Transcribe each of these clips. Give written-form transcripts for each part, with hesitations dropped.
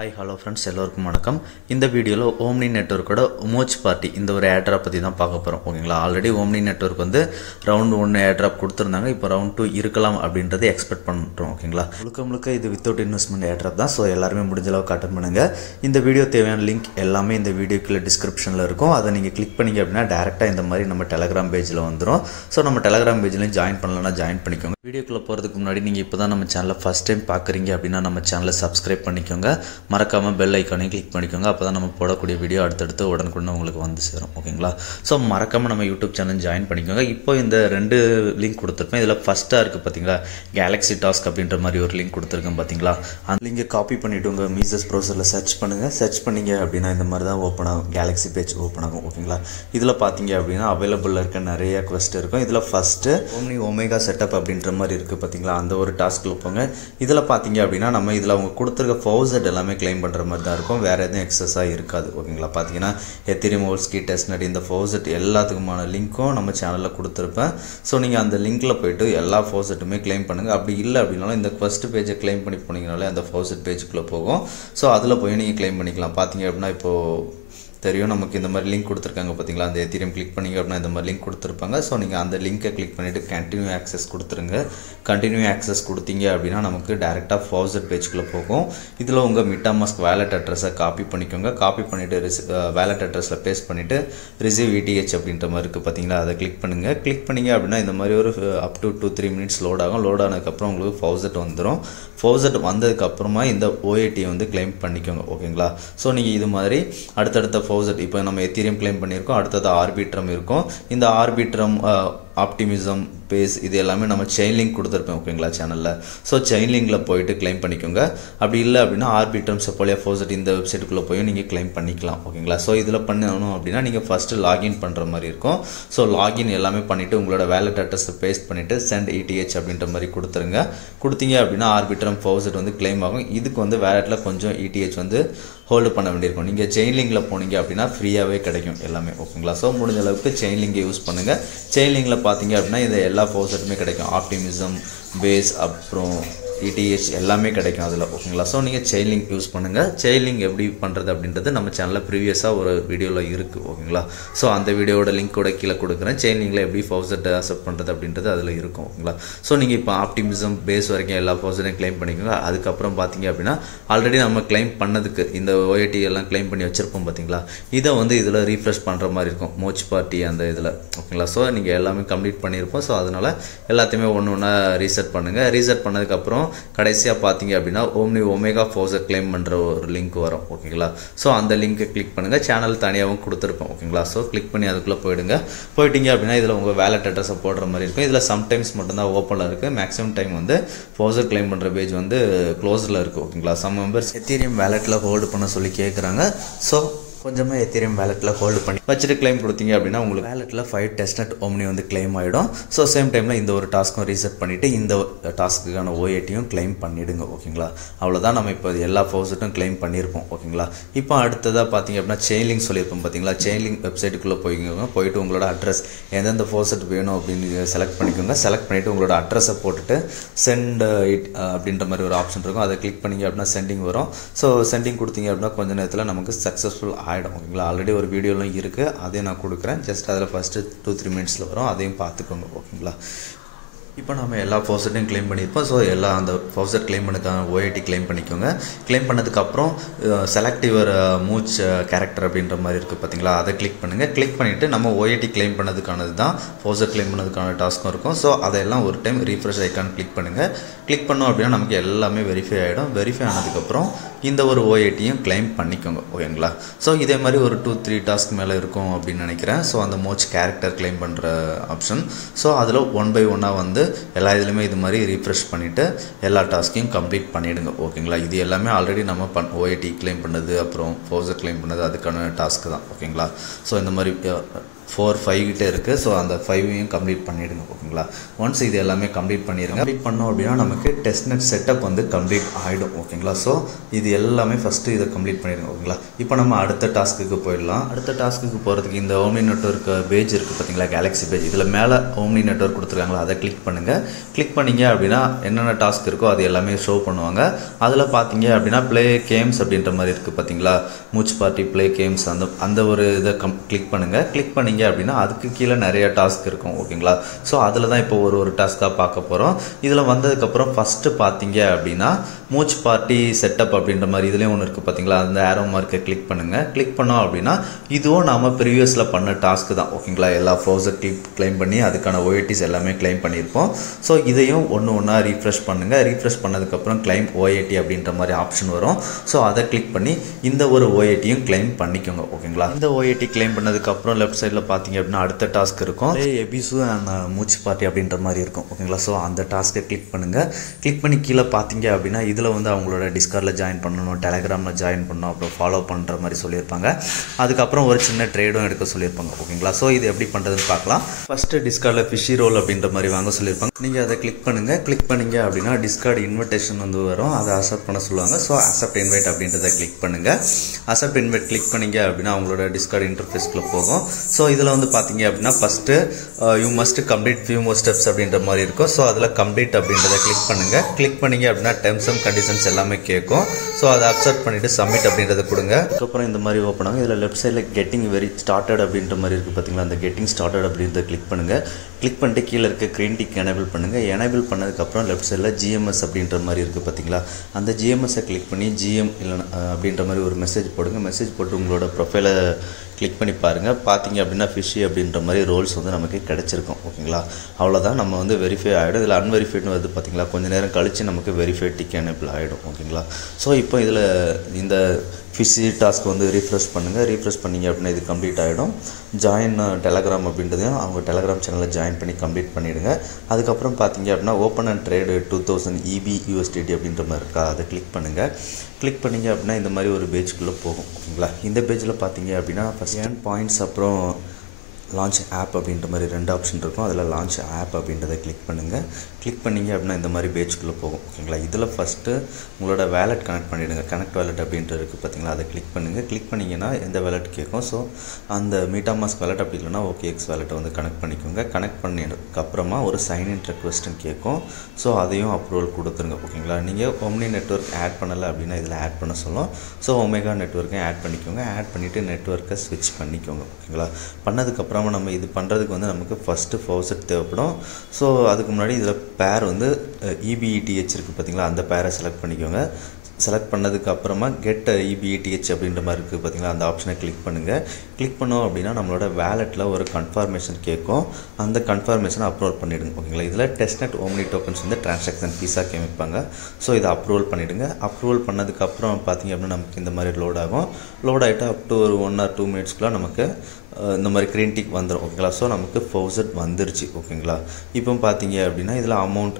Hi hello friends எல்லோருக்கும் வணக்கம். இந்த வீடியோவில் ஓம்னி நெட்வொர்க்கோட மோச் பார்ட்டி இந்த ஒரு ஏர்ட்ராப் பற்றி தான் பார்க்க போகிறோம். ஓகேங்களா, ஆல்ரெடி ஓம்னி நெட்வொர்க் வந்து ரவுண்ட் 1 ஏர்ட்ராப் கொடுத்துருந்தாங்க. இப்போ ரவுண்ட் 2 இருக்கலாம் அப்படின்றத எக்ஸ்பெக்ட் பண்ணுறோம். ஓகேங்களா, முழுக்க இது வித்தவுட் இன்வெஸ்ட்மெண்ட் ஏர்ட்ராப் தான். ஸோ எல்லாருமே முடிஞ்ச அளவுக்கு அட்டன் பண்ணுங்கள். இந்த வீடியோ தேவையான லிங்க் எல்லாமே இந்த வீடியோக்குள்ள டிஸ்கிரிப்ஷனில் இருக்கும். அதை நீங்கள் கிளிக் பண்ணிங்க அப்படின்னா டேரெக்டாக இந்த மாதிரி நம்ம டெலகிராம் பேஜில் வந்துடும். ஸோ நம்ம டெலகிராம் பேஜ்லையும் ஜாயின் பண்ணலன்னா ஜாயின் பண்ணிக்கோங்க. வீடியோக்குள்ளே போகிறதுக்கு முன்னாடி நீங்கள் இப்போ தான் நம்ம சேனலை ஃபஸ்ட் டைம் பார்க்குறீங்க அப்படின்னா நம்ம சேனலை சப்ஸ்கிரைப் பண்ணிக்கோங்க. மறக்காமல் பெல் ஐக்கானையும் கிளிக் பண்ணிக்கோங்க. அப்போ தான் நம்ம போடக்கூடிய வீடியோ அடுத்தடுத்து உடனுக்குடன் உங்களுக்கு வந்து சேரும். ஓகேங்களா, ஸோ மறக்காமல் நம்ம யூடியூப் சேனல் ஜாயின் பண்ணிக்கோங்க. இப்போ இந்த 2 லிங்க் கொடுத்துருப்பேன். இதில் ஃபஸ்ட்டாக இருக்குது பார்த்தீங்களா, கேலக்ஸி டாஸ்க் அப்படின்ற மாதிரி ஒரு லிங்க் கொடுத்துருக்கேன் பார்த்தீங்களா. அந்த லிங்கை காப்பி பண்ணிவிட்டு உங்கள் மீசஸ் ப்ரௌசரில் சர்ச் பண்ணுங்கள். சர்ச் பண்ணிங்க அப்படின்னா இந்த மாதிரி தான் ஓப்பன் ஆகும், கேலக்ஸி பேஜ் ஓப்பன் ஆகும். ஓகேங்களா, இதில் பார்த்தீங்க அப்படின்னா அவைலபிளில் இருக்க நிறைய குவெஸ்ட் இருக்கும். இதில் ஃபஸ்ட்டு ஓம்னி ஒமேகா செட்டப் அப்படின்ற மாதிரி இருக்குது பார்த்தீங்களா, அந்த ஒரு டாஸ்கில் போங்க. இதில் பார்த்தீங்க அப்படின்னா நம்ம இதில் அவங்க கொடுத்துருக்க ஃபவுசட் எல்லாமே கிளைம் பண்ணுற மாதிரி தான் இருக்கும். வேறு எதுவும் எக்ஸஸாக இருக்காது. ஓகேங்களா, பார்த்தீங்கன்னா எத்திரியம் ஓல்ஸ்கி டெஸ்ட்நெட் இந்த ஃபவுசட் எல்லாத்துக்குமான லிங்க்கும் நம்ம சேனலில் கொடுத்துருப்பேன். ஸோ நீங்கள் அந்த லிங்க்கில் போய்ட்டு எல்லா ஃபவுசட்டுமே கிளைம் பண்ணுங்கள். அப்படி இல்லை அப்படின்னாலும் இந்த ஃபஸ்ட் பேஜை கிளைம் பண்ணி போனீங்கனாலே அந்த ஃபவுசட் பேஜுக்குள்ளே போகும். ஸோ அதில் போய் நீங்கள் கிளைம் பண்ணிக்கலாம். பார்த்தீங்க அப்படின்னா இப்போது தெரியும் நமக்கு இந்த மாதிரி லிங்க் கொடுத்துருக்காங்க பார்த்தீங்களா, அந்த எத்திரியம் கிளிக் பண்ணிங்க அப்படின்னா இந்த மாதிரி லிங்க் கொடுத்துருப்பாங்க. ஸோ நீங்கள் அந்த லிங்க்கை கிளிக் பண்ணிவிட்டு கண்டினியூ ஆக்சஸ் கொடுத்துருங்க. கண்டினியூ ஆக்சஸ் கொடுத்தீங்க அப்படின்னா நமக்கு டேரெக்டாக ஃபவுசட் பேஜ்குள்ளே போகும். இதில் உங்கள் மிட்டாமாஸ்க் வேலட் அட்ரஸை காப்பி பண்ணிக்கோங்க. காப்பி பண்ணிவிட்டு வேலட் அட்ரஸில் பேஸ்ட் பண்ணிவிட்டு ரிசீவ் ETH அப்படின்ற மாதிரி இருக்குது பார்த்தீங்களா, அதை கிளிக் பண்ணுங்கள். கிளிக் பண்ணிங்க அப்படின்னா இந்த மாதிரி ஒரு அப் டு 2-3 மினிட்ஸ் லோட் ஆகும். லோட் ஆனதுக்கப்புறம் உங்களுக்கு ஃபவுசட் வந்துடும். ஃபவுசட் வந்ததுக்கப்புறமா இந்த OAT வந்து கிளைம் பண்ணிக்கோங்க. ஓகேங்களா, ஸோ நீங்கள் இது மாதிரி அடுத்தடுத்த ஃபவுசட் இப்போ நம்ம எத்திரியம் கிளைம் பண்ணியிருக்கோம். அடுத்தது ஆர்பிட்ரம் இருக்கும். இந்த ஆர்பிட்ரம் ஆப்டிமிசம் பேஸ் இது எல்லாமே நம்ம செயின் லிங்க் கொடுத்துருப்பேன். ஓகேங்களா, சேனலில். ஸோ செயின் லிங்கில் போயிட்டு கிளைம் பண்ணிக்கோங்க. அப்படி இல்லை அப்படின்னா ஆர்பிட்ரம் செப்போலியா ஃபவுசட் இந்த வெப்சைட்டுக்குள்ளே போய் நீங்கள் கிளைம் பண்ணிக்கலாம். ஓகேங்களா, ஸோ இதில் பண்ணணும் அப்படின்னா நீங்கள் ஃபஸ்ட்டு லாகின் பண்ணுற மாதிரி இருக்கும். ஸோ லாகின் எல்லாமே பண்ணிவிட்டு உங்களோட வேலட் அட்ரஸை பேஸ்ட் பண்ணிவிட்டு சென்ட் ETH அப்படின்ற மாதிரி கொடுத்துருங்க. கொடுத்தீங்க அப்படின்னா ஆர்பிட்ரம் ஃபவுசட் வந்து கிளைம் ஆகும். இதுக்கு வந்து வேலட்டில் கொஞ்சம் ETH வந்து ஹோல்டு பண்ண வேண்டியிருக்கும். நீங்கள் செயின் லிங்கில் போனீங்க அப்படின்னா ஃப்ரீயாகவே கிடைக்கும் எல்லாமே. ஓகேங்களா, ஸோ முடிஞ்ச அளவுக்கு செயின் லிங்கை யூஸ் பண்ணுங்கள். செயின் லிங்கில் பார்த்தீங்க அப்படின்னா இந்த எல்லா ஃபவுசட்டுமே கிடைக்கும். ஆப்டிமிசம் பேஸ் அப்புறம் ETH எல்லாமே கிடைக்கும் அதில். ஓகேங்களா, ஸோ நீங்கள் செயின் லிங்க் யூஸ் பண்ணுங்கள். செயின் லிங்க் எப்படி பண்ணுறது அப்படின்றது நம்ம சேனலில் ப்ரீவியஸாக ஒரு வீடியோவில் இருக்குது. ஓகேங்களா, ஸோ அந்த வீடியோட லிங்க்கோட கீழே கொடுக்குறேன். செயின் லிங்கில் எப்படி ஃபவுசட் அக்செப்ட் பண்ணுறது அப்படின்றது அதில் இருக்கும். ஓகேங்களா, ஸோ நீங்கள் இப்போ ஆப்டிமிசம் பேஸ் வரைக்கும் எல்லா ஃபவுசட்டையும் கிளைம் பண்ணிக்கோங்க. அதுக்கப்புறம் பார்த்தீங்க அப்படின்னா ஆல்ரெடி நம்ம கிளைம் பண்ணதுக்கு இந்த OAT எல்லாம் கிளைம் பண்ணி வச்சுருப்போம் பார்த்தீங்களா, இதை வந்து இதில் ரீஃப்ரெஷ் பண்ணுற மாதிரி இருக்கும் மோச் பார்ட்டி அந்த இதில். ஓகேங்களா, ஸோ நீங்கள் எல்லாமே கம்ப்ளீட் பண்ணியிருப்போம். ஸோ அதனால் எல்லாத்தையுமே ஒன்று ஒன்றா ரீசெட் பண்ணுங்கள். ரீசெட் பண்ணதுக்கப்புறம் கடைசியாக பார்த்தீங்க அப்படின்னா ஓம்னி ஒமேகா ஃபவுசட் கிளைம் பண்ணுற ஒரு லிங்க் வரும். ஓகேங்களா, ஸோ அந்த லிங்க்கை கிளிக் பண்ணுங்கள். சேனல் தனியாகவும் கொடுத்துருப்போம். ஓகேங்களா, ஸோ கிளிக் பண்ணி அதுக்குள்ளே போயிட்டீங்க அப்படின்னா இதில் உங்கள் வேலட் அட்ரஸை போடுற மாதிரி இருக்கும். இதில் சம்டைம்ஸ் மட்டும்தான் ஓப்பனில் இருக்குது. மேக்ஸிமம் டைம் வந்து ஃபவுசட் கிளைம் பண்ணுற பேஜ் வந்து க்ளோஸில் இருக்குது. ஓகேங்களா, சம் மெம்பர்ஸ் எத்திரியம் வேலட்டில் ஹோல்டு பண்ண சொல்லி கேட்குறாங்க. ஸோ கொஞ்சமாக எத்திரியம் வேலட்டில் ஹோல்டு பண்ணி வச்சுட்டு கிளைம் கொடுத்தீங்க அப்படின்னா உங்களுக்கு வேலட்டில் 5 டெஸ்ட்நெட் ஓம்னி வந்து கிளைம் ஆகிடும். ஸோ சேம் டைமில் இந்த ஒரு டாஸ்க்கும் ரீசெட் பண்ணிவிட்டு இந்த டாஸ்க்குக்கான OATயும் கிளைம் பண்ணிவிடுங்க. ஓகேங்களா, அவ்வளோதான். நம்ம இப்போ எல்லா ஃபவுசட்டும் கிளைம் பண்ணியிருப்போம். ஓகேங்களா, இப்போ அடுத்ததாக பார்த்தீங்க அப்படின்னா செயின் லிங்க் சொல்லியிருப்போம் பார்த்தீங்களா, செயின் லிங்க் வெப்சைட்டுக்குள்ளே போயிட்டு உங்களோட அட்ரஸ் எந்தெந்த ஃபவுசட் வேணும் அப்படின்னு செலக்ட் பண்ணிக்கோங்க. செலக்ட் பண்ணிவிட்டு உங்களோட அட்ரஸை போட்டுட்டு சென்ட் இட் அப்படின்ற மாதிரி ஒரு ஆப்ஷன் இருக்கும். அதை கிளிக் பண்ணிங்க அப்படின்னா சென்டிங் வரும். ஸோ சென்டிங் கொடுத்தீங்க அப்படின்னா கொஞ்சம் நேரத்தில் நமக்கு சக்ஸஸ்ஃபுல் ஆகிடும். ஓகேங்களா, ஆல்ரெடி ஒரு வீடியோலாம் இருக்குது, அதையும் நான் கொடுக்குறேன். ஜஸ்ட் அதில் ஃபஸ்ட்டு 2-3 மினிட்ஸில் வரும், அதையும் பார்த்துக்கோங்க. ஓகேங்களா, இப்போ நம்ம எல்லா ஃபவுசட்டையும் கிளைம் பண்ணியிருப்போம். ஸோ எல்லா அந்த ஃபவுசட் கிளைம் பண்ணதுக்கான OAT கிளைம் பண்ணிக்கோங்க. கிளைம் பண்ணதுக்கப்புறம் செலக்ட் யுவர் மூச் கேரக்டர் அப்படின்ற மாதிரி இருக்குது பார்த்தீங்களா, அதை கிளிக் பண்ணுங்கள். கிளிக் பண்ணிவிட்டு நம்ம OAT கிளைம் பண்ணதுக்கானது தான் ஃபவுசட் கிளைம் பண்ணதுக்கான டாஸ்க்கும் இருக்கும். ஸோ அதெல்லாம் ஒரு டைம் ரீஃப்ரெஷ் ஐக்கான் கிளிக் பண்ணுங்கள். கிளிக் பண்ணோம் அப்படின்னா நமக்கு எல்லாமே வெரிஃபை ஆகிடும். வெரிஃபை ஆனதுக்கப்புறம் இந்த ஒரு OATயும் கிளைம் பண்ணிக்கோங்க. ஓகேங்களா, ஸோ இதே மாதிரி ஒரு 2-3 டாஸ்க் மேலே இருக்கும் அப்படின்னு நினைக்கிறேன். ஸோ அந்த மூச் கேரக்டர் கிளைம் பண்ணுற ஆப்ஷன். ஸோ அதில் 1 by 1 வந்து எல்லா இதுலையுமே இது மாதிரி ரீஃப்ரெஷ் பண்ணிவிட்டு எல்லா டாஸ்க்கையும் கம்ப்ளீட் பண்ணிவிடுங்க. ஓகேங்களா, இது எல்லாமே ஆல்ரெடி நம்ம OAT கிளைம் பண்ணது அப்புறம் ஃபவுசட் கிளைம் பண்ணது அதுக்கான டாஸ்க்கு தான். ஓகேங்களா, ஸோ இந்த மாதிரி 4-5 கிட்டே இருக்குது. ஸோ அந்த 5ஐயும் கம்ப்ளீட் பண்ணிவிடுங்க. ஓகேங்களா. ஒன்ஸ் இது எல்லாமே கம்ப்ளீட் பண்ணிடுங்க. கம்ப்ளீட் பண்ணோம் அப்படின்னா நமக்கு டெஸ்ட்நெட் செட்டப் வந்து கம்ப்ளீட் ஆகிடும். ஓகேங்களா. ஸோ இது எல்லாமே ஃபஸ்ட்டு இதை கம்ப்ளீட் பண்ணிடுங்க. ஓகேங்களா. இப்போ நம்ம அடுத்த டாஸ்க்குக்கு போயிடலாம். அடுத்த டாஸ்க்குக்கு போகிறதுக்கு இந்த ஓம்னி நெட்வொர்க் பேஜ் இருக்குது பார்த்தீங்களா, கேலக்ஸி பேஜ். இதில் மேலே ஓம்னி நெட்வொர்க் கொடுத்துருக்காங்களா, அதை கிளிக் பண்ணுங்கள். கிளிக் பண்ணிங்க அப்படின்னா என்னென்ன டாஸ்க் இருக்கோ அது எல்லாமே ஷோ பண்ணுவாங்க. அதில் பார்த்தீங்க அப்படின்னா ப்ளே கேம்ஸ் அப்படின்ற மாதிரி இருக்குது பார்த்தீங்களா, மூச் பார்ட்டி ப்ளே கேம்ஸ், அந்த ஒரு இதை கிளிக் பண்ணுங்கள். கிளிக் பண்ணிங்க அப்படின்னா அதுக்கு கீழே நிறைய டாஸ்க் இருக்கும். ஓகேங்களா. ஸோ அதில் தான் இப்போ ஒரு டாஸ்க்காக பார்க்க போகிறோம். இதில் வந்ததுக்கப்புறம் ஃபஸ்ட்டு பார்த்தீங்க அப்படின்னா மூச் பார்ட்டி செட்டப் அப்படின்ற மாதிரி இதுலேயும் ஒன்று இருக்குது பார்த்தீங்களா, அந்த ஆரோ மார்க்கை கிளிக் பண்ணுங்கள். கிளிக் பண்ணோம் அப்படின்னா இதுவும் நாம் ப்ரீவியஸில் பண்ண டாஸ்க்கு தான். ஓகேங்களா. எல்லா ஃப்ளோஸை கிளைம் பண்ணி அதுக்கான OATs எல்லாமே கிளைம் பண்ணியிருப்போம். ஸோ இதையும் ஒன்றா ரீஃப்ரெஷ் பண்ணுங்கள். ரீஃப்ரெஷ் பண்ணதுக்கப்புறம் கிளைம் OAT அப்படின்ற மாதிரி ஆப்ஷன் வரும். ஸோ அதை கிளிக் பண்ணி இந்த ஒரு OATயும் கிளைம் பண்ணிக்கோங்க. ஓகேங்களா. இந்த OAT கிளைம் பண்ணதுக்கப்புறம் லெஃப்ட் சைடில் பார்த்தீங்க அப்படின்னா அடுத்த டாஸ்க் இருக்கும், எபிசு அண்ட் மூச் பார்ட்டி அப்படின்ற மாதிரி இருக்கும். ஓகேங்களா. ஸோ அந்த டாஸ்க்கை கிளிக் பண்ணுங்கள். கிளிக் பண்ணி கீழே பார்த்தீங்க அப்படின்னா இதில் வந்து அவங்களோட டிஸ்கார்டில் ஜாயின் பண்ணணும், டெலகிராமில் ஜாயின் பண்ணணும், அப்புறம் ஃபாலோ பண்ணுற மாதிரி சொல்லியிருப்பாங்க. அதுக்கப்புறம் ஒரு சின்ன ட்ரேடும் எடுக்க சொல்லியிருப்பாங்க. ஓகேங்களா. ஸோ இது எப்படி பண்ணுறதுன்னு பார்க்கலாம். ஃபஸ்ட்டு டிஸ்கார்டில் ஃபிஷி ரோல் அப்படின்ற மாதிரி வாங்க சொல்லியிருப்பாங்க. நீங்கள் அதை கிளிக் பண்ணுங்கள். கிளிக் பண்ணிங்க அப்படின்னா டிஸ்கார்டு இன்விடேஷன் வந்து வரும், அதை அக்செப்ட் பண்ண சொல்லுவாங்க. ஸோ அக்செப்ட் இன்வைட் அப்படின்றத கிளிக் பண்ணுங்கள். அக்செப்ட் இன்வைட் கிளிக் பண்ணிங்க அப்படின்னா அவங்களோட டிஸ்கார்டு இன்டர்ஃபேஸ்க்குள்ளே போகும். ஸோ இதில் வந்து பார்த்தீங்க அப்படின்னா first you must complete few more steps அப்படின்ற மாதிரி இருக்கும். ஸோ அதில் கம்ப்ளீட் அப்படின்றத கிளிக் பண்ணுங்கள். கிளிக் பண்ணிங்க அப்படின்னா டெர்ம்ஸ் அண்ட் கண்டிஷன்ஸ் எல்லாமே கேட்கும். ஸோ அதை அக்செப்ட் பண்ணிவிட்டு சப்மிட் அப்படின்றத கொடுங்க. அதுக்கப்புறம் இந்த மாதிரி ஓப்பன் ஆகும். இதில் லெஃப்ட் சைடில் கெட்டிங் வெரி ஸ்டார்டட் அப்படின்ற மாதிரி இருக்குது பார்த்தீங்களா, அந்த கெட்டிங் ஸ்டார்டட் அப்படின்றத கிளிக் பண்ணுங்கள். கிளிக் பண்ணிட்டு கீழே இருக்க க்ரீன் டிக் எனேபிள் பண்ணுங்கள். எனேபிள் பண்ணதுக்கப்புறம் லெஃப்ட் சைடில் GMS அப்படின்ற மாதிரி இருக்குது பார்த்தீங்களா, அந்த GMSஐ கிளிக் பண்ணி GM இல்லைனா அப்படின்ற மாதிரி ஒரு மெசேஜ் போடுங்க. மெசேஜ் போட்டு உங்களோட ப்ரொஃபைலை கிளிக் பண்ணி பாருங்கள். பார்த்தீங்க அப்படின்னா ஃபிஷி அப்படின்ற மாதிரி ரோல்ஸ் வந்து நமக்கு கிடச்சிருக்கும். ஓகேங்களா. அவ்வளோதான், நம்ம வந்து வெரிஃபை ஆகிடும். இதில் அன்வெரிஃபைட்னு வருது பார்த்தீங்களா, கொஞ்சம் நேரம் கழித்து நமக்கு வெரிஃபை டிக் எனேபிள் ஆகிடும். ஓகேங்களா. ஸோ இப்போ இதில் இந்த ஃபிஷி டாஸ்க் வந்து ரீஃப்ரெஷ் பண்ணுங்கள். ரீஃப்ரெஷ் பண்ணிங்க அப்படின்னா இது கம்ப்ளீட் ஆகிடும். ஜாயின் டெலகிராம் அப்படின்றதையும் அவங்க டெலகிராம் சேனலில் ஜாயின் பண்ணி கம்ப்ளீட் பண்ணிவிடுங்க. அதுக்கப்புறம் பார்த்தீங்க அப்படின்னா ஓப்பன் அண்ட் ட்ரேடு 2000 EB/USDT அப்படின்ற மாதிரி இருக்கா, அதை கிளிக் பண்ணுங்கள். கிளிக் பண்ணிங்க அப்படின்னா இந்த மாதிரி ஒரு பேஜுக்குள்ளே போகும். ஓகேங்களா. இந்த பேஜில் பார்த்தீங்க அப்படின்னா ஃபஸ்ட் ஏர்ன் பாயிண்ட்ஸ் அப்புறம் லான்ச் ஆப் அப்படின்ற மாதிரி 2 ஆப்ஷன் இருக்கும். அதில் லான்ச் ஆப் அப்படின்றத கிளிக் பண்ணுங்கள். கிளிக் பண்ணிங்க அப்படின்னா இந்த மாதிரி பேஜுக்குள்ளே போகும். ஓகேங்களா. இதில் ஃபஸ்ட்டு உங்களோட வேலெட் கனெக்ட் பண்ணிவிடுங்க. கனெக்ட் வேலெட் அப்படின்ட்டு இருக்குது பார்த்தீங்களா, அதை கிளிக் பண்ணுங்கள். கிளிக் பண்ணிங்கன்னா எந்த வேலெட் கேட்கும். ஸோ அந்த மீட்டாமாஸ்க் வேலெட் அப்படி இல்லைனா OKX வேலெட்டை வந்து கனெக்ட் பண்ணிக்கோங்க. கனெக்ட் பண்ணினதுக்கப்புறமா ஒரு சைன்இன் ரெக்வெஸ்ட்டுன்னு கேட்கும். ஸோ அதையும் அப்ரூவல் கொடுத்துருங்க. ஓகேங்களா. நீங்கள் ஓம்னி நெட்வொர்க் ஆட் பண்ணலை அப்படின்னா இதில் ஆட் பண்ண சொல்லும். ஸோ ஒமேகா நெட்வொர்க்கையும் ஆட் பண்ணிக்கோங்க. ஆட் பண்ணிவிட்டு நெட்வொர்க்கை ஸ்விட்ச் பண்ணிக்கோங்க. ஓகேங்களா. பண்ணதுக்கப்புறமா நம்ம இது பண்ணுறதுக்கு வந்து நமக்கு ஃபஸ்ட்டு ஃபவுசெட் தேவைப்படும். ஸோ அதுக்கு முன்னாடி இதில் பேர் வந்து EBETH இருக்குது பார்த்தீங்களா, அந்த பேரை செலக்ட் பண்ணிக்கோங்க. செலக்ட் பண்ணதுக்கப்புறமா கெட் EBETH அப்படின்ற மாதிரி இருக்குது பார்த்தீங்களா, அந்த ஆப்ஷனை கிளிக் பண்ணுங்கள். கிளிக் பண்ணோம் அப்படின்னா நம்மளோட வேலெட்டில் ஒரு கன்ஃபர்மேஷன் கேட்கும். அந்த கன்ஃபர்மேஷனை அப்ரூவல் பண்ணிவிடுங்க. ஓகேங்களா. இதில் டெஸ்ட்நெட் ஓம்னி டோக்கன்ஸ் வந்து டிரான்சாக்ஷன் ஃபீஸாக கேட்பாங்க. ஸோ இதை அப்ரூவல் பண்ணிவிடுங்க. அப்ரூவல் பண்ணதுக்கப்புறம் பார்த்தீங்க அப்படின்னா நமக்கு இந்த மாதிரி லோட் ஆகும். லோட் ஆகிட்டு அப் டு ஒரு 1 or 2 மினிட்ஸ்க்குள்ளே நமக்கு இந்த மாதிரி க்ரீன் டிக் வந்துடும். ஓகேங்களா. ஸோ நமக்கு 1000 வந்துருச்சு. ஓகேங்களா. இப்போ பார்த்தீங்க அப்படின்னா இதில் அமௌண்ட்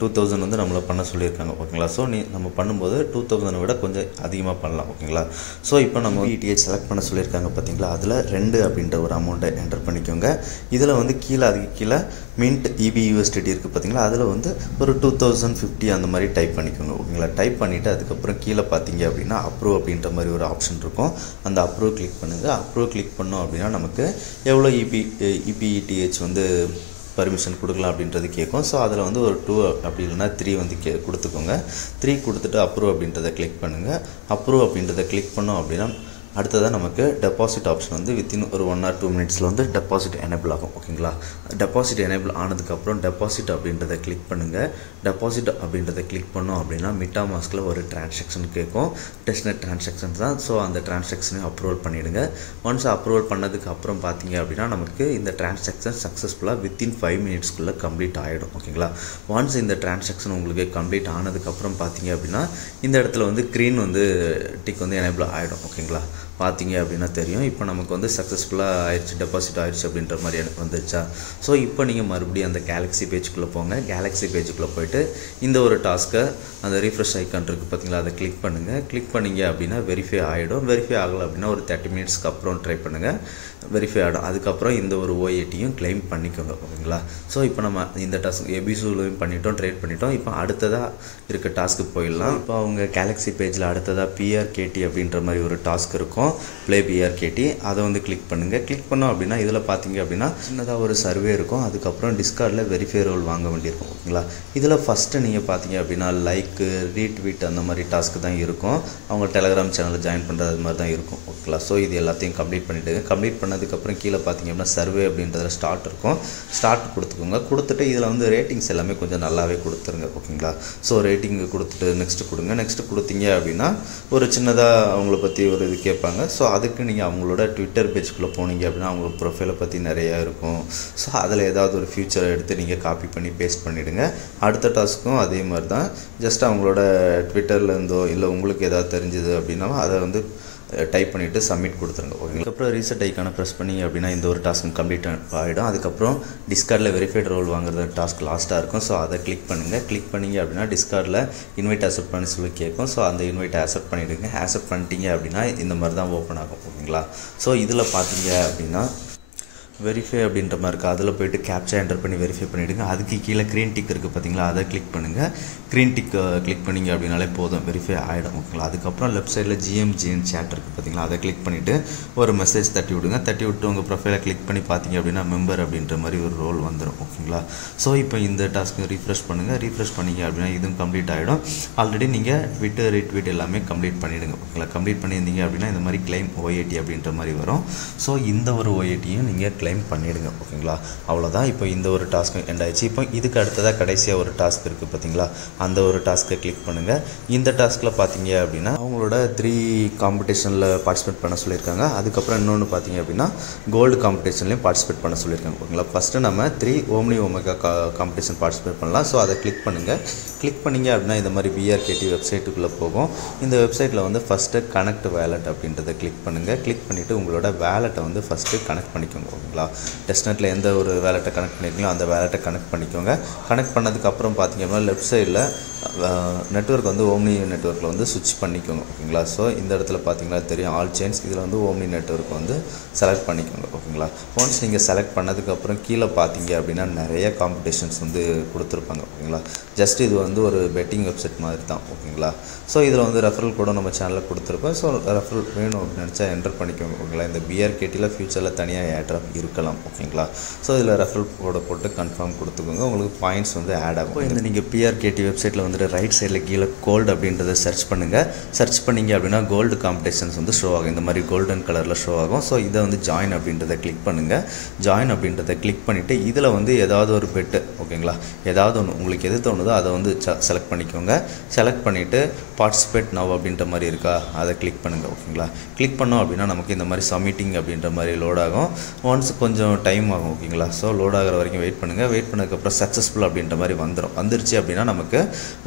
2000 வந்து நம்மளை பண்ண சொல்லியிருக்காங்க. ஓகேங்களா. ஸோ நம்ம பண்ணும்போது 2000 விட கொஞ்சம் அதிகமாக பண்ணலாம். ஓகேங்களா. ஸோ இப்போ நம்ம ETH செலக்ட் பண்ண சொல்லியிருக்காங்க பார்த்தீங்களா, அதில் 2 அப்படின்ற ஒரு அமௌண்ட்டை என்டர் பண்ணிக்கோங்க. இதில் வந்து கீழே அதுக்கு கீழே மின்ட் EB/USDT இருக்குது பார்த்தீங்களா, அதில் வந்து ஒரு 2050 அந்த மாதிரி டைப் பண்ணிக்கோங்க. ஓகேங்களா. டைப் பண்ணிவிட்டு அதுக்கப்புறம் கீழே பார்த்தீங்க அப்படின்னா அப்ரூவ் அப்படின்ற மாதிரி ஒரு ஆப்ஷன் இருக்கும். அந்த அப்ரூவ் கிளிக் பண்ணுங்கள். அப்ரூவ் கிளிக் பண்ணோம் அப்படின்னா நமக்கு எவ்வளோ EBETH வந்து பர்மிஷன் கொடுக்கலாம் அப்படின்றது கேட்கும். ஸோ அதில் வந்து ஒரு 2 அப்படி இல்லைனா 3 வந்து கொடுத்துக்கோங்க. 3 கொடுத்துட்டு அப்ரூவ் அப்படின்றத கிளிக் பண்ணுங்கள். அப்ரூவ் அப்படின்றத கிளிக் பண்ணோம் அப்படின்னா அடுத்ததாக நமக்கு டெபாசிட் ஆப்ஷன் வந்து வித்தின் ஒரு 1 or 2 மினிட்ஸில் வந்து டெபாசிட் எனேபிள் ஆகும். ஓகேங்களா. டெபாசிட் எனேபிள் ஆனதுக்கப்புறம் டெபாசிட் அப்படின்றத கிளிக் பண்ணுங்கள். டெபாசிட் அப்படின்றத கிளிக் பண்ணோம் அப்படின்னா மீட்டாமாஸ்கில் ஒரு டிரான்சாக்ஷன் கேட்கும். டெஸ்ட்நெட் டிரான்சாக்ஷன் தான். ஸோ அந்த டிரான்சாக்ஷனையும் அப்ரூவல் பண்ணிவிடுங்க. ஒன்ஸ் அப்ரூவல் பண்ணதுக்கு அப்புறம் பார்த்தீங்க அப்படின்னா நமக்கு இந்த டிரான்சாக்ஷன் சக்ஸஸ்ஃபுல்லாக வித்தின் 5 மினிட்ஸ்க்குள்ளே கம்ப்ளீட் ஆகிடும். ஓகேங்களா. ஒன்ஸ் இந்த டிரான்சாக்ஷன் உங்களுக்கு கம்ப்ளீட் ஆனதுக்கப்புறம் பார்த்தீங்க அப்படின்னா இந்த இடத்துல வந்து க்ரீன் வந்து டிக் வந்து எனேபிள் ஆகிடும். ஓகேங்களா. பார்த்தீங்க அப்படின்னா தெரியும். இப்போ நமக்கு வந்து சக்ஸஸ்ஃபுல்லாக ஆயிடுச்சு, டெபாசிட் ஆயிடுச்சு அப்படின்ற மாதிரி எனக்கு வந்துருச்சா. ஸோ இப்போ நீங்கள் மறுபடியும் அந்த கேலக்ஸி பேஜுக்குள்ளே போங்க. கேலக்ஸி பேஜுக்குள்ளே போய்ட்டு இந்த ஒரு டாஸ்க்கை அந்த ரீஃப்ரெஷ் ஐக்கான் இருக்குது பார்த்தீங்களா, அதை கிளிக் பண்ணுங்கள். கிளிக் பண்ணிங்க அப்படின்னா வெரிஃபை ஆகிடும். வெரிஃபை ஆகலை அப்படின்னா ஒரு 30 மினிட்ஸ்க்கு அப்புறம் ட்ரை பண்ணுங்கள், வெரிஃபை ஆகிடும். அதுக்கப்புறம் இந்த ஒரு ஓஏடியும் கிளைம் பண்ணிக்கோங்க. ஓகேங்களா. ஸோ இப்போ நம்ம இந்த டாஸ்க் எபிசோலையும் பண்ணிட்டோம், ட்ரேட் பண்ணிட்டோம். இப்போ அடுத்ததாக இருக்க டாஸ்க்கு போயிடலாம். இப்போ அவங்க கேலக்ஸி பேஜில் அடுத்ததாக பிஆர்கேடி அப்படின்ற மாதிரி ஒரு டாஸ்க் இருக்கும், ப்ளே பிஆர்கேடி. அதை வந்து கிளிக் பண்ணுங்கள். கிளிக் பண்ணோம் அப்படின்னா இதில் பார்த்தீங்க அப்படின்னா சின்னதாக ஒரு சர்வே இருக்கும். அதுக்கப்புறம் டிஸ்கார்டில் வெரிஃபை ரோல் வாங்க வேண்டியிருக்கும். ஓகேங்களா. இதில் ஃபஸ்ட்டு நீங்கள் பார்த்தீங்க அப்படின்னா லைக்கு, ரீட்வீட் அந்த மாதிரி டாஸ்க்கு தான் இருக்கும். அவங்க டெலகிராம் சேனலில் ஜாயின் பண்ணுறது மாதிரி தான் இருக்கும். ஓகேங்களா. ஸோ இது எல்லாத்தையும் கம்ப்ளீட் பண்ணிவிடுங்க. கம்ப்ளீட் பண்ணதுக்கப்புறம் கீழே பார்த்தீங்க அப்படின்னா சர்வே அப்படின்றதுல ஸ்டார்ட் இருக்கும். ஸ்டார்ட் கொடுத்துக்கோங்க. கொடுத்துட்டு இதில் வந்து ரேட்டிங்ஸ் எல்லாமே கொஞ்சம் நல்லாவே கொடுத்துருங்க. ஓகேங்களா. ஸோ ரேட்டிங்கு கொடுத்துட்டு நெக்ஸ்ட்டு கொடுங்க. நெக்ஸ்ட்டு கொடுத்தீங்க அப்படின்னா ஒரு சின்னதாக அவங்கள பற்றி ஒரு இது கேட்பாங்க. ஸோ அதுக்கு நீங்கள் அவங்களோட ட்விட்டர் பேஜுக்குள்ளே போனீங்க அப்படின்னா அவங்க ப்ரொஃபைலை பற்றி நிறையா இருக்கும். ஸோ அதில் ஏதாவது ஒரு ஃபியூச்சரை எடுத்து நீங்கள் காப்பி பண்ணி பேஸ்ட் பண்ணிவிடுங்க. அடுத்த டாஸ்க்கும் அதே மாதிரி தான். ஜஸ்ட் அவங்களோட ட்விட்டர்லேருந்தோ இல்லை உங்களுக்கு ஏதாவது தெரிஞ்சுது அப்படின்னா அதை வந்து டைப் பண்ணிவிட்டு சப்மிட் கொடுத்துருங்க. ஓகே. அதுக்கப்புறம் ரீசெட் ஐக்கான ப்ரெஸ் பண்ணிங்க அப்படின்னா இந்த ஒரு டாஸ்க் கம்ப்ளீட் ஆகிடும். அதுக்கப்புறம் டிஸ்கார்டில் வெரிஃபைட் ரோல் வாங்குறது டாஸ்க் லாஸ்ட்டாக இருக்கும். ஸோ அதை கிளிக் பண்ணுங்கள். கிளிக் பண்ணிங்க அப்படின்னா டிஸ்கார்டில் இன்வைட் அக்செப்ட் பண்ணி சொல்லி கேட்கும். ஸோ அந்த இன்வைட்டை அக்செப்ட் பண்ணிவிடுங்க. அக்செப்ட் பண்ணிட்டீங்க அப்படின்னா இந்த மாதிரி தான் ஓப்பன் ஆகும். ஓகேங்களா. ஸோ இதில் பார்த்தீங்க அப்படின்னா வெரிஃபை அப்படின்ற மாதிரி இருக்குது. அதில் போய்ட்டு கேப்சா என்டர் பண்ணி வெரிஃபை பண்ணிவிடுங்க. அதுக்கு கீழே க்ரீன் டிக் இருக்குது பார்த்தீங்களா, அதை கிளிக் பண்ணுங்கள். க்ரீன் டிக் கிளிக் பண்ணிங்க அப்படின்னாலே போதும், வெரிஃபை ஆகிடும். ஓகேங்களா. அதுக்கப்புறம் லெஃப்ட் சைடில் ஜிஎன் சேட் இருக்குது பார்த்தீங்களா, அதை கிளிக் பண்ணிவிட்டு ஒரு மெசேஜ் தட்டி விடுங்க. தட்டி விட்டு உங்கள் ப்ரொஃபைலை கிளிக் பண்ணி பார்த்தீங்க அப்படின்னா மெம்பர் அப்படின்ற மாதிரி ஒரு ரோல் வந்துடும். ஓகேங்களா. ஸோ இப்போ இந்த டாஸ்க்கு ரீஃப்ரெஷ் பண்ணுங்கள். ரீஃப்ரெஷ் பண்ணிங்க அப்படின்னா இதுவும் கம்ப்ளீட் ஆகிடும். ஆல்ரெடி நீங்கள் ட்விட்டர் ரீட்வீட் எல்லாமே கம்ப்ளீட் பண்ணிவிடுங்க. ஓகேங்களா. கம்ப்ளீட் பண்ணியிருந்தீங்க அப்படின்னா இந்த மாதிரி கிளைம் ஓஏடி அப்படின்ற மாதிரி வரும். ஸோ இந்த ஒரு ஓஏடியும் நீங்கள் கிளைம் பண்ணிவிடுங்க. ஓகேங்களா. அவ்வளோதான். இப்போ இந்த ஒரு டாஸ்க்கு எண்ட் ஆயிடுச்சு. இப்போ இதுக்கு அடுத்ததாக கடைசியாக ஒரு டாஸ்க் இருக்குது பார்த்தீங்களா, அந்த ஒரு டாஸ்க்கை கிளிக் பண்ணுங்கள். இந்த டாஸ்கில் பார்த்தீங்க அப்படின்னா அவங்களோட 3 காம்படிஷனில் பார்ட்டிசிபேட் பண்ண சொல்லியிருக்காங்க. அதுக்கப்புறம் இன்னொன்று பார்த்தீங்க அப்படின்னா கோல்டு காம்படிஷன்லையும் பார்ட்டிசிபேட் பண்ண சொல்லியிருக்காங்க. ஓகேங்களா. ஃபஸ்ட்டு நம்ம 3 ஓம்னி ஒமேகா காம்படிஷன் பார்ட்டிசிபேட் பண்ணலாம். ஸோ அதை கிளிக் பண்ணுங்கள். கிளிக் பண்ணிங்க அப்படின்னா இந்த மாதிரி பிஆர்கேடி வெப்சைட்டுக்குள்ளே போகும். இந்த வெப்சைட்டில் வந்து ஃபஸ்ட்டு கனெக்ட் வேலட் அப்படின்றத கிளிக் பண்ணுங்கள். கிளிக் பண்ணிவிட்டு உங்களோட வேலெட்டை வந்து ஃபஸ்ட்டு கனெக்ட் பண்ணிக்கோங்க. ஓகேங்களா. டெஸ்ட்நெட்டில் எந்த ஒரு வேலெட்டை கனெக்ட் பண்ணியிருக்கீங்களோ அந்த வேலெட்டை கனெக்ட் பண்ணிக்கோங்க. கனெக்ட் பண்ணதுக்கப்புறம் பார்த்தீங்க அப்படின்னா லெஃப்ட் சைடில் நெட்வொர்க் வந்து ஓம்னி நெட்வொர்க்கில் வந்து ஸ்விட்ச் பண்ணிக்கோங்க. ஓகேங்களா. ஸோ இந்த இடத்துல பார்த்தீங்கன்னா தெரியும் ஆல் செயின்ஸ், இதில் வந்து ஓம்னி நெட்வொர்க் வந்து செலக்ட் பண்ணிக்கோங்க. ஓகேங்களா. ஒன்ஸ் நீங்கள் செலக்ட் பண்ணதுக்கப்புறம் கீழே பார்த்தீங்க அப்படின்னா நிறைய காம்படிஷன்ஸ் வந்து கொடுத்துருப்பாங்க. ஓகேங்களா. ஜஸ்ட் இது வந்து ஒரு பெட்டிங் வெப்சைட் மாதிரி தான். ஓகேங்களா. ஸோ இதில் வந்து ரெஃபரல் கூட நம்ம சேனலில் கொடுத்துருப்போம். ஸோ ரெஃபரல் வேணும் அப்படின்னு நினச்சா என்டர் பண்ணிக்கோங்க. ஓகேங்களா. இந்த பிஆர்கேடியில் ஃபியூச்சரில் தனியாக ஏட்ராப் இருக்கலாம். ஓகேங்களா. ஸோ இதில் ரெஃபரல் கோடை போட்டு கன்ஃபார்ம் கொடுத்துக்கோங்க. உங்களுக்கு பாயிண்ட்ஸ் வந்து ஆட் ஆகும். இந்த நீங்கள் பிஆர்கேடி வெப்சைட்டில் வந்துட்டு ரைட் சைடில் கீழே கோல்டு அப்படின்றத சர்ச் பண்ணுங்கள். சர்ச் பண்ணிங்க அப்படின்னா கோல்டு காம்படிஷன்ஸ் வந்து ஷோ ஆகும். இந்த மாதிரி கோல்டன் கலரில் ஷோ ஆகும். ஸோ இதை வந்து ஜாயின் அப்படின்றத கிளிக் பண்ணுங்கள். ஜாயின் அப்படின்றத கிளிக் பண்ணிவிட்டு இதில் வந்து ஏதாவது ஒரு பெட்டு, ஓகேங்களா, ஏதாவது ஒன்று உங்களுக்கு எது தோணுதோ அதை வந்து செலக்ட் பண்ணிக்கோங்க. செலக்ட் பண்ணிவிட்டு பார்ட்டிசிபேட் நவ் அப்படின்ற மாதிரி இருக்கா, அதை கிளிக் பண்ணுங்கள். ஓகேங்களா. கிளிக் பண்ணோம் அப்படின்னா நமக்கு இந்த மாதிரி சப்மிட்டிங் அப்படின்ற மாதிரி லோட் ஆகும். ஒன்ஸ் கொஞ்சம் டைம் ஆகும். ஓகேங்களா. ஸோ லோட் ஆகிற வரைக்கும் வெயிட் பண்ணுங்கள். வெயிட் பண்ணதுக்கப்புறம் சக்ஸஸ்ஃபுல் அப்படின்ற மாதிரி வந்துருச்சு அப்படின்னா நமக்கு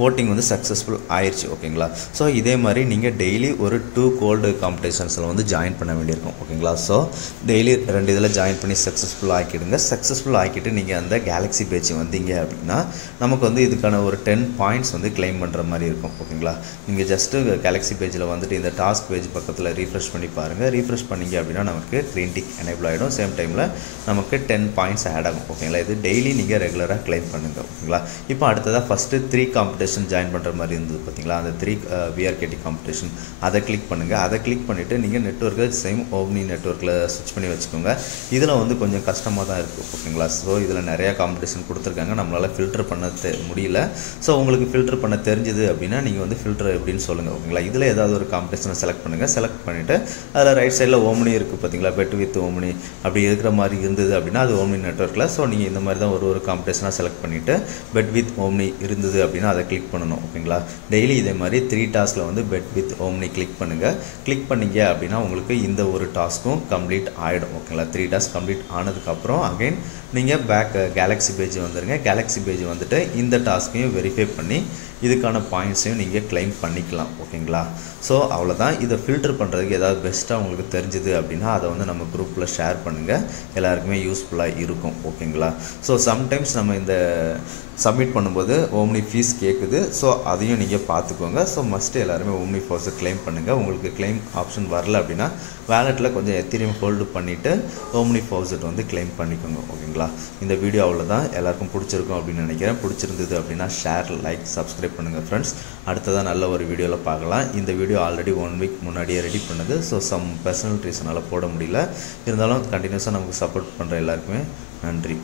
ஓட்டிங் வந்து சக்ஸஸ்ஃபுல் ஆயிடுச்சு. ஓகேங்களா. ஸோ இதே மாதிரி நீங்கள் டெய்லி ஒரு 2 கோல்டு காம்படிஷன்ஸில் வந்து ஜாயின் பண்ண வேண்டியிருக்கும். ஓகேங்களா. ஸோ டெய்லி 2 இதில் ஜாயின் பண்ணி சக்ஸஸ்ஃபுல் ஆக்கிடுங்க. சக்ஸஸ்ஃபுல் ஆக்கிட்டு நீங்கள் அந்த கேலக்ஸி பேஜ் வந்தீங்க அப்படின்னா நமக்கு வந்து இதுக்கான ஒரு 10 பாயிண்ட்ஸ் வந்து கிளைம் பண்ணுற மாதிரி இருக்கும். ஓகேங்களா. நீங்கள் ஜஸ்ட்டு கேலக்ஸி பேஜில் வந்துட்டு இந்த டாஸ்க் பேஜ் பக்கத்தில் ரீஃப்ரெஷ் பண்ணி பாருங்கள். ரீஃப்ரெஷ் பண்ணிங்க அப்படின்னா நமக்கு க்ரீன் டிக் எனேபிள் ஆகிடும். சேம் டைமில் நமக்கு 10 பாயிண்ட்ஸ் ஆட் ஆகும். ஓகேங்களா. இது டெய்லி நீங்கள் ரெகுலராக கிளைம் பண்ணுங்கள். ஓகேங்களா. இப்போ அடுத்ததாக ஃபஸ்ட்டு 3 காம்படிஷன் ஜாயின் பண்ணுற மாதிரி இருந்தது பார்த்தீங்களா, அந்த 3 விஆர்கேடி காம்படிஷன் அதை கிளிக் பண்ணுங்கள். அதை கிளிக் பண்ணிவிட்டு நீங்கள் நெட்வொர்க்கை சேம் ஓம்னி நெட்வொர்க்கில் ஸ்விட்ச் பண்ணி வச்சுக்கோங்க. இதில் வந்து கொஞ்சம் கஷ்டமாக தான் இருக்குது. ஓகேங்களா. ஸோ இதில் நிறையா காம்படிஷன் கொடுத்துருக்காங்க, நம்மளால் ஃபில்டர் பண்ண முடியல. ஸோ உங்களுக்கு ஃபில்டர் பண்ண தெரிஞ்சுது அப்படின்னா நீங்கள் வந்து ஃபில்டர் எப்படின்னு சொல்லுங்கள். ஓகேங்களா. இதில் ஏதாவது ஒரு காம்படிஷனை செலக்ட் பண்ணுங்கள். செலக்ட் பண்ணிவிட்டு அதில் ரைட் சைடில் ஓம்னி இருக்குது பார்த்தீங்களா, பெட் வித் ஓம்னி அப்படி இருக்கிற மாதிரி இருந்தது அப்படின்னா அது ஓம்னி நெட்வொர்க்கில். ஸோ நீங்கள் இந்த மாதிரி தான் ஒரு காம்படிஷனாக செலக்ட் பண்ணிவிட்டு பெட் வித் ஓம்னி இருந்தது அப்படின்னா அதை கிளிக் பண்ணணும். ஓகேங்களா. டெய்லி இதே மாதிரி 3 டாஸ்கில் வந்து பெட் வித் ஓம்னி கிளிக் பண்ணுங்கள். கிளிக் பண்ணிங்க அப்படின்னா உங்களுக்கு இந்த ஒரு டாஸ்க்கும் கம்ப்ளீட் ஆகிடும். ஓகேங்களா. 3 டாஸ்க் கம்ப்ளீட் ஆனதுக்கப்புறம் அகைன் நீங்கள் பேக் கேலக்ஸி பேஜ் வந்துடுங்க. கேலக்ஸி பேஜ் வந்துட்டு இந்த டாஸ்க்கையும் வெரிஃபை பண்ணி இதுக்கான பாயிண்ட்ஸையும் நீங்கள் கிளைம் பண்ணிக்கலாம். ஓகேங்களா? ஸோ அவ்வளோதான். இதை ஃபில்டர் பண்ணுறதுக்கு ஏதாவது பெஸ்ட்டாக உங்களுக்கு தெரிஞ்சுது அப்படின்னா அதை வந்து நம்ம குரூப்பில் ஷேர் பண்ணுங்கள். எல்லாருக்குமே யூஸ்ஃபுல்லாக இருக்கும். ஓகேங்களா? ஸோ சம்டைம்ஸ் நம்ம இந்த சப்மிட் பண்ணும்போது ஓம்னி ஃபீஸ் கேட்குது. ஸோ அதையும் நீங்கள் பார்த்துக்கோங்க. ஸோ மஸ்ட்டு எல்லாருமே ஓம்னி ஃபோர்ஸை கிளைம் பண்ணுங்கள். உங்களுக்கு கிளைம் ஆப்ஷன் வரல அப்படின்னா வேலெட்டில் கொஞ்சம் எத்திரியம் ஹோல்டு பண்ணிவிட்டு ஓம்னி ஃபோர்ஸை வந்து கிளைம் பண்ணிக்கோங்க. ஓகேங்களா? இந்த வீடியோ அவ்வளோதான். எல்லாருக்கும் பிடிச்சிருக்கும் அப்படின்னு நினைக்கிறேன். பிடிச்சிருந்தது அப்படின்னா ஷேர், லைக், சப்ஸ்கிரைப் பண்ணுங்கள் ஃப்ரெண்ட்ஸ். அடுத்ததாக நல்ல ஒரு வீடியோவில் பார்க்கலாம். இந்த வீடியோ ஆல்ரெடி 1 வீக் முன்னாடியே ரெடி பண்ணது. ஸோ சம் பர்சனல் ரீசனால் போட முடியல. இருந்தாலும் கண்டினியூஸாக நமக்கு சப்போர்ட் பண்ணுற எல்லாருக்குமே நன்றி.